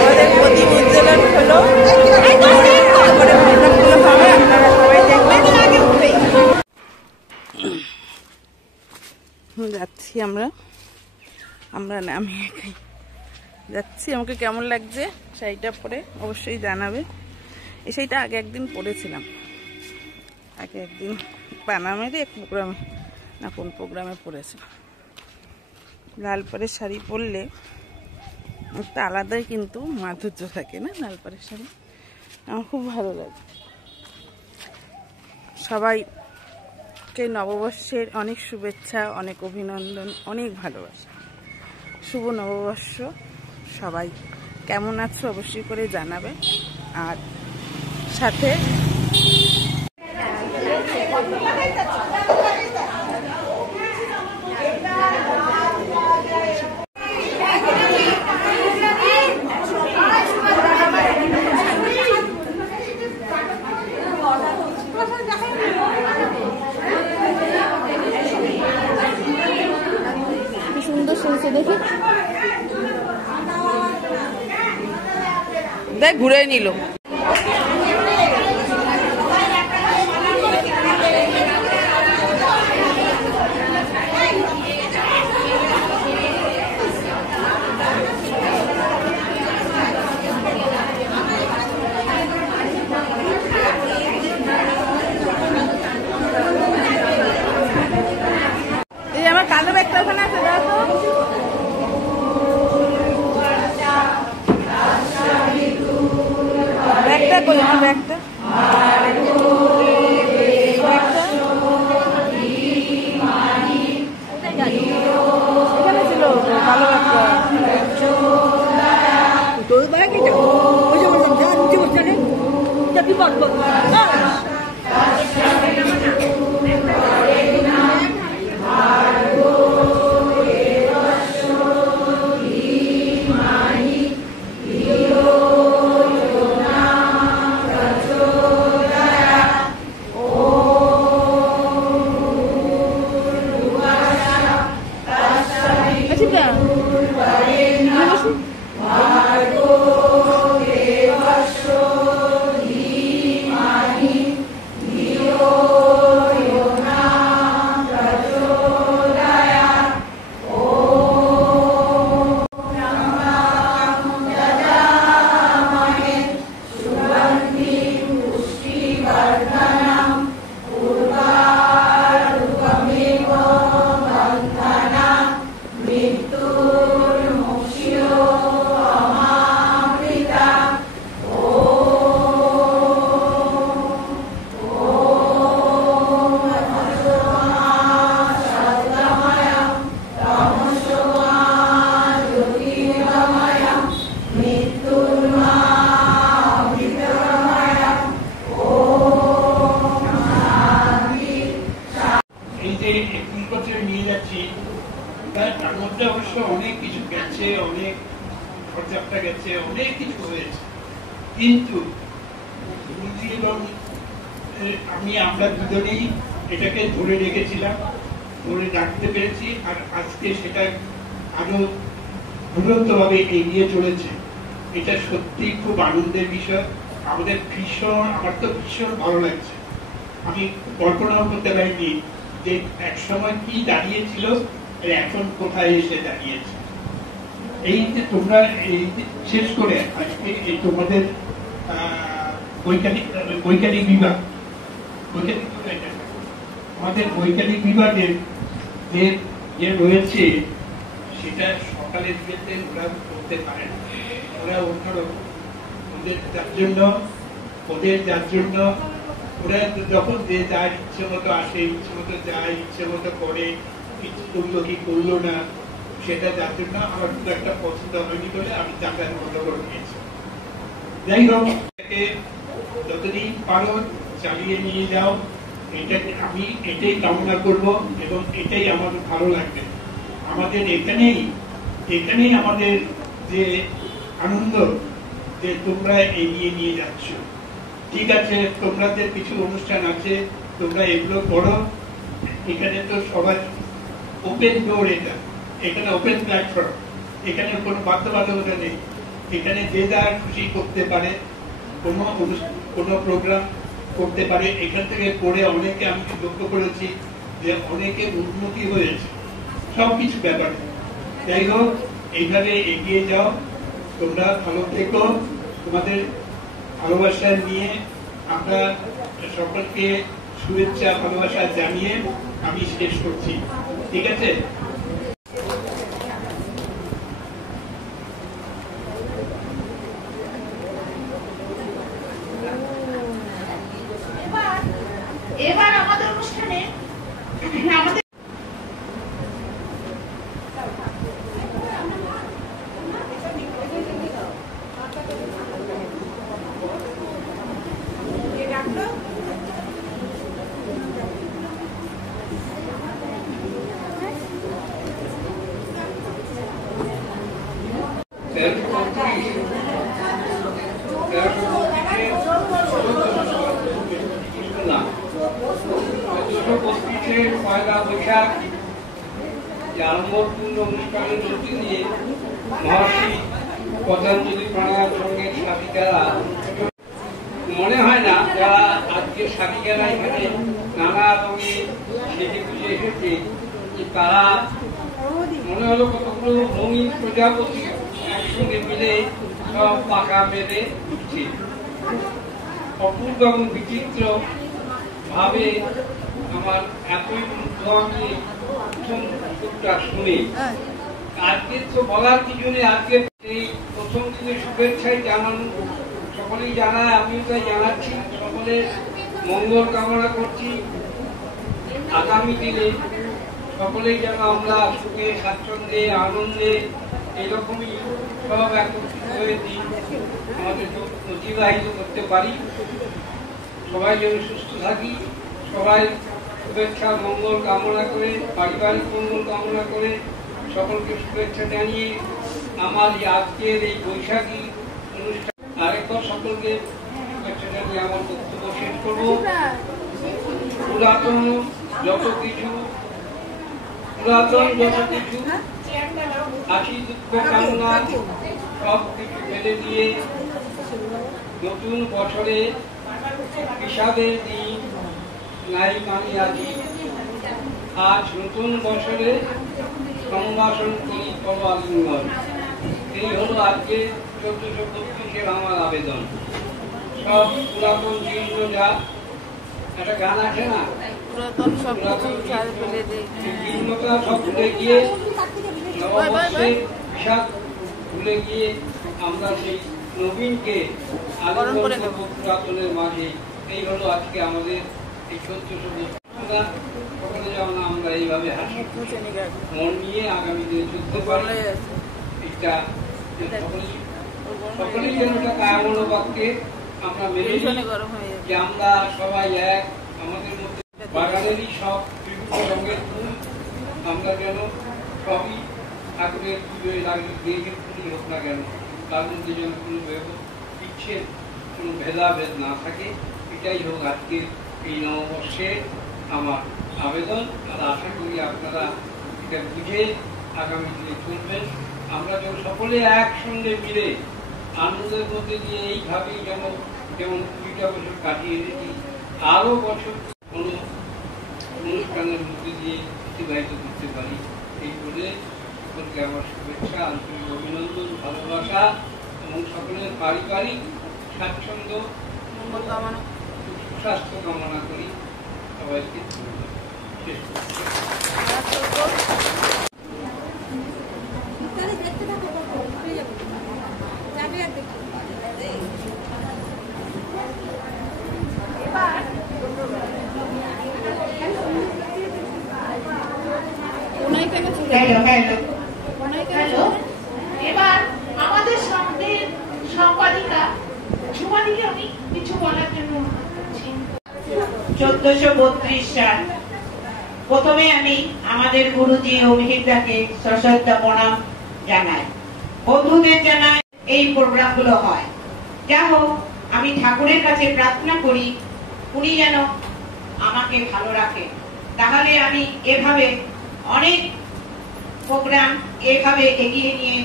আমাদের প্রদীপ উজ্জ্বলন হলো, তারপরে প্রোগ্রামগুলো হবে, আপনারা সবাই দেখবেন। যাচ্ছি আমরা না, আমি একাই যাচ্ছি। আমাকে কেমন লাগছে শাড়িটা পরে অবশ্যই জানাবে। এই শাড়িটা আগে একদিন পরেছিলাম, আগে একদিন পানামেরই এক প্রোগ্রামে না কোন প্রোগ্রামে পরেছিলাম। লাল পাড়ের শাড়ি পরলে একটা আলাদাই কিন্তু মাধুর্য থাকে না, লাল পাড়ের শাড়ি আমার খুব ভালো লাগে। সবাইকে নববর্ষের অনেক শুভেচ্ছা, অনেক অভিনন্দন, অনেক ভালোবাসা। শুভ নববর্ষ। সবাই কেমন আছো অবশ্যই করে জানাবে। আর সাথে সুন্দর শুনছে দেখি, দেখ ঘুরে নিল। এই আমার কালো ব্যাগটা ওখানে আছে, ব্যাগটা কই আমার ব্যাগটা? এখানে ছিল কালো ব্যাগটা। তোর ব্যাগ এটা? ওই যে যা নিচে বসে নে, যা বিপদ কর। তার মধ্যে অবশ্য অনেক কিছু গেছে, অনেক খরচাটা গেছে, অনেক কিছু হয়েছে, কিন্তু এবং আমরা দুজনেই এটাকে ধরে রেখেছিলাম, ধরে রাখতে পেরেছি। আর আজকে সেটা আরো দুরন্তভাবে এগিয়ে চলেছে। এটা সত্যি খুব আনন্দের বিষয়। আমার তো ভীষণ ভালো লাগছে। আমি কল্পনাও করতে পারিনি যে এক সময় কি দাঁড়িয়েছিল আর এখন কোথায় এসে দাঁড়িয়েছে। এই যে তোমরা এই শেষ করে আজকে এই তোমাদের বৈজ্ঞানিক বিভাগ, আমাদের বৈজ্ঞানিক বিভাগের যে রয়েছে সেটা সকালের দিকে ওরা করতে পারে না। ওরা অন্যরকম, ওদের যার জন্য ওরা যখন যে যার ইচ্ছে মতো আসে, ইচ্ছে মতো যায়, ইচ্ছে মতো করে, কিছু করলো কি করলো না, সেটা যার জন্য আমার খুব একটা পছন্দ হয়নি বলে আমি যাতায়াত বন্ধ করে দিয়েছি। যাই হোক, যতদিন পারো চালিয়ে নিয়ে যাও, আমি এটাই কামনা করব এবং এটাই আমার ভালো লাগবে। আমাদের এখানেই আমাদের যে আনন্দ যে তোমরা এগিয়ে নিয়ে যাচ্ছ। ঠিক আছে, তোমাদের কিছু অনুষ্ঠান আছে, তোমরা এগুলো করো। এখানে তো সবার ওপেন ডোর, এখানে ওপেন প্ল্যাটফর্ম। এখানে কোনো বাধ্যবাধকতা নেই, এখানে যে যার খুশি করতে পারে, কোনো প্রোগ্রাম করতে পারে। এখান থেকে পড়ে অনেকে, আমি লক্ষ্য করেছি যে অনেকে উন্নতি হয়েছে সবকিছু ব্যাপারে। যাই হোক, এইভাবে এগিয়ে যাও, তোমরা ভালো থেকো। তোমাদের ভালোবাসা নিয়ে আমরা সকলকে শুভেচ্ছা ভালোবাসা জানিয়ে আমি শেষ করছি, ঠিক আছে? এবার আমাদের অনুষ্ঠানে আমাদের পয়লা বৈশাখ আড়ম্বরপূর্ণ অনুষ্ঠানের মধ্যে দিয়ে মহর্ষি পতঞ্জলি প্রাণায়াম সঙ্গের সাধিকারা, মনে হয় না যারা আজকে সাধিকারা এখানে নানা রঙে সেজে গুজে এসেছে, তারা মনে হলো কতগুলো রঙিন প্রজাপতি একসঙ্গে মিলে সব পাকা বেঁধে উঠছে। অপূর্ব এবং বিচিত্র ভাবে আমার এতই মুগ্ধ আমি প্রথম উত্তরটা শুনে। আজকে তো বলার কিছু নেই, আজকে এই প্রথম দিনে শুভেচ্ছাই জানানো, সকলেই জানায়, আমিও তাই জানাচ্ছি। সকলের মঙ্গল কামনা করছি। আগামী দিনে সকলেই যেন আমরা সুখে স্বাচ্ছন্দ্যে আনন্দে এরকমই সব একত্রিত হয়ে দিন আমাদের অতিবাহিত করতে পারি। সবাই যেন সুস্থ থাকি, সবাই শুভেচ্ছা মঙ্গল কামনা করে, পারিবারিক মঙ্গল কামনা করে সকলকে শুভেচ্ছা জানিয়ে আমার আজকের এই বৈশাখী অনুষ্ঠান আরেকবার সকলকে শুভেচ্ছা জানিয়ে আমার বক্তব্য শেষ করব। পুরাতন যত কিছু হাসি দুঃখ কামনা সব কিছু ফেলে দিয়ে নতুন বছরে হিসাবের দিন নাই মানি আজি, আজ নতুন বছরে সম্ভাষণ করি করো আলিঙ্গন। এই হলো আজকে 1432 আমার আবেদন। সব পুরাতন জীর্ণ যা একটা গান আছে না, জীর্ণতা সব ভুলে গিয়ে নববর্ষে বিষাদ ভুলে গিয়ে আমরা সেই নবীনকে আলিঙ্গন করব পুরাতনের মাঝে। এই হলো আজকে আমাদের এই 1432 সকলে যেমন আমরা এইভাবে হাসি মন নিয়ে আগামী দিনে চলতে পারি। এটা সকলেই যেন একটা কায়ামূল বাক্যে আমরা মেনে নিই যে আমরা সবাই এক, আমাদের মধ্যে বাগানেরই সব বিভিন্ন রঙের ফুল, আমরা যেন সবই ঠাকুরের পুজোয় লাগিয়ে ফুলই হোক না কেন, তার মধ্যে যেন কোনো ইচ্ছের কোনো ভেদাভেদ না থাকে। এটাই হোক আজকে এই নববর্ষে আমার আবেদন। আর আশা করি আপনারা এটা বুঝে আগামী দিনে চলবেন। আমরা যেন সকলে একসঙ্গে মিলে আনন্দের মধ্যে দিয়ে এইভাবেই যেমন 20টা বছর কাটিয়ে এসেছি, আরো বছর কোনো অনুষ্ঠানের মধ্যে দিয়ে অতিবাহিত করতে পারি। এই বলে সকলকে আমার শুভেচ্ছা, আন্তরিক অভিনন্দন, ভালোবাসা এবং সকলের পারিবারিক স্বাচ্ছন্দ্য সুস্বাস্থ্য কামনা করি। সবাইকে শেষ এবার আমাদের সম্পাদিকা ঝুমাদিকে আমি কিছু বলার জন্য 1432 সাল। প্রথমে আমি আমাদের গুরুজি অভিহিতাকে সশ্রদ্ধ প্রণাম জানাই, বন্ধুদের জানাই এই প্রোগ্রাম গুলো হয়। যা হোক, আমি ঠাকুরের কাছে প্রার্থনা করি উনি যেন আমাকে ভালো রাখে, তাহলে আমি এভাবে অনেক প্রোগ্রাম এভাবে এগিয়ে নিয়ে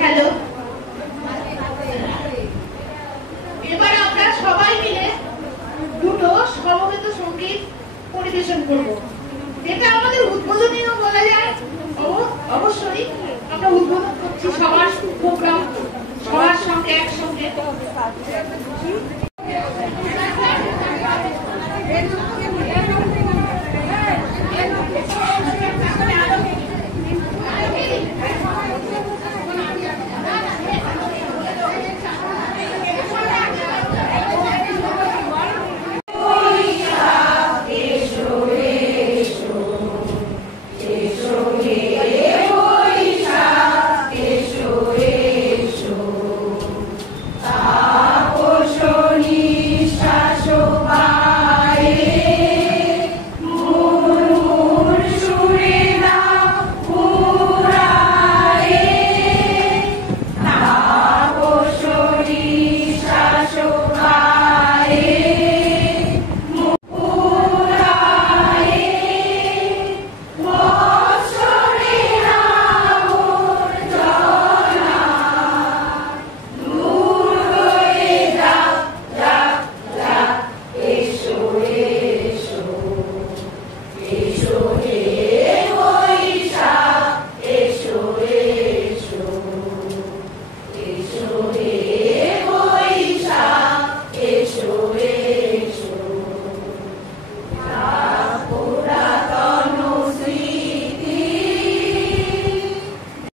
হ্যালো, এবার আমরা সবাই মিলে দুটো সমবেত সঙ্গীত পরিবেশন করব। এটা আমাদের উদ্বোধনীয় বলা যায়। অবশ্যই আমরা উদ্বোধন করছি সবার প্রোগ্রাম, সবার সঙ্গে একসঙ্গে।